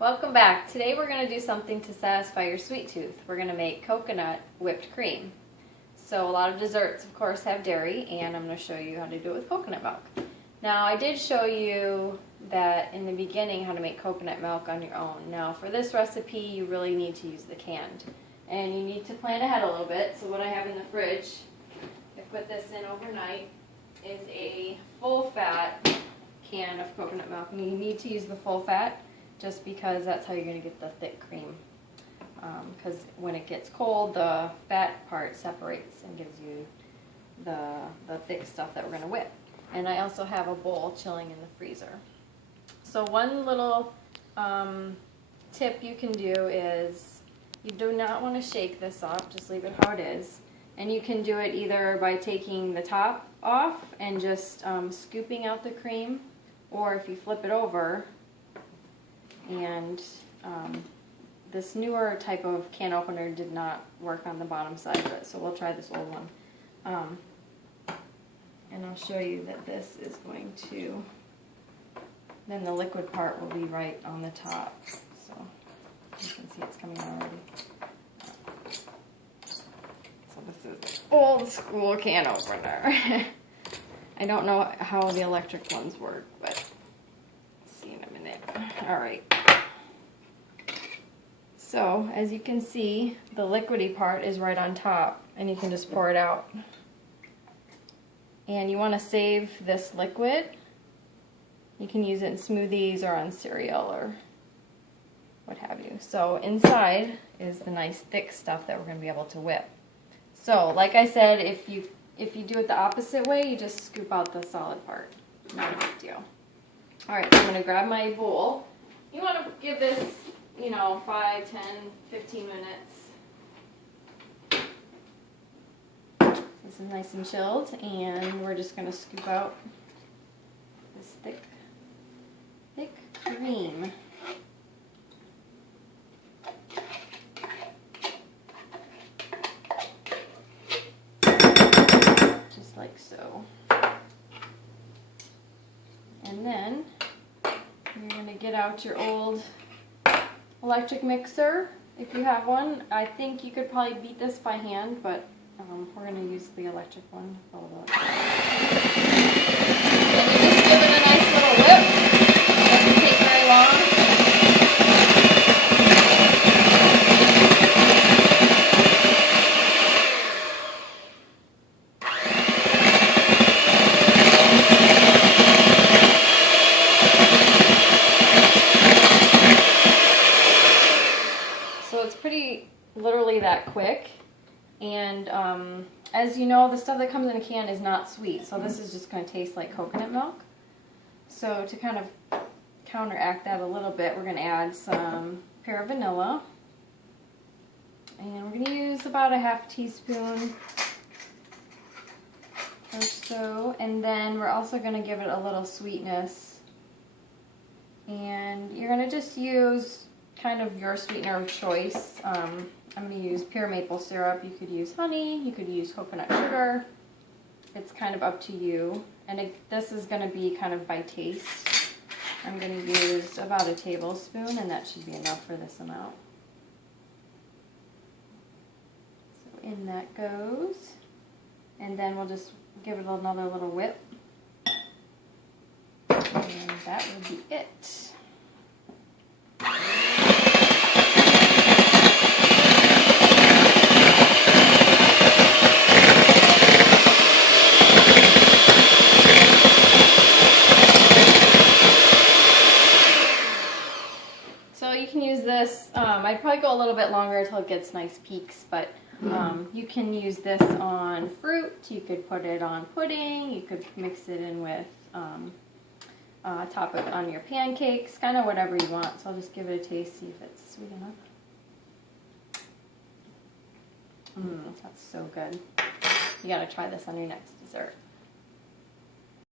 Welcome back. Today we're going to do something to satisfy your sweet tooth. We're going to make coconut whipped cream. So a lot of desserts, of course, have dairy, and I'm going to show you how to do it with coconut milk. Now, I did show you that in the beginning how to make coconut milk on your own. Now, for this recipe, you really need to use the canned. And you need to plan ahead a little bit. So what I have in the fridge, I put this in overnight, is a full-fat can of coconut milk. And you need to use the full fat just because that's how you're going to get the thick cream. Because when it gets cold, the fat part separates and gives you the thick stuff that we're going to whip. And I also have a bowl chilling in the freezer. So one little tip you can do is you do not want to shake this up, just leave it how it is. And you can do it either by taking the top off and just scooping out the cream, or if you flip it over, and this newer type of can opener did not work on the bottom side of it, so we'll try this old one. And I'll show you that this is going to, then the liquid part will be right on the top. So you can see it's coming out already. So this is old school can opener. I don't know how the electric ones work, but see in a minute. Alright. So, as you can see, the liquidy part is right on top, and you can just pour it out. And you want to save this liquid. You can use it in smoothies or on cereal or what have you. So inside is the nice thick stuff that we're going to be able to whip. So, like I said, if you do it the opposite way, you just scoop out the solid part. Not a big deal. Alright, so I'm going to grab my bowl. You want to give this, 5, 10, 15 minutes. This is nice and chilled, and we're just going to scoop out this thick cream. Just like so. And then you're going to get out your old electric mixer, if you have one. I think you could probably beat this by hand, but we're going to use the electric one. And you just give it a nice little whip. It doesn't take very long. So it's pretty literally that quick. And as you know, the stuff that comes in a can is not sweet, so this is just going to taste like coconut milk. So to kind of counteract that a little bit, we're going to add some pear vanilla. And we're going to use about a half teaspoon or so. And then we're also going to give it a little sweetness. And you're going to just use kind of your sweetener of choice. I'm going to use pure maple syrup. You could use honey, you could use coconut sugar. It's kind of up to you. And this is going to be kind of by taste. I'm going to use about a tablespoon, and that should be enough for this amount. So in that goes. And then we'll just give it another little whip. And that would be it. So you can use this, I'd probably go a little bit longer until it gets nice peaks, but you can use this on fruit, you could put it on pudding, you could mix it in with, top it on your pancakes, kind of whatever you want. So I'll just give it a taste, see if it's sweet enough. That's so good. You gotta try this on your next dessert.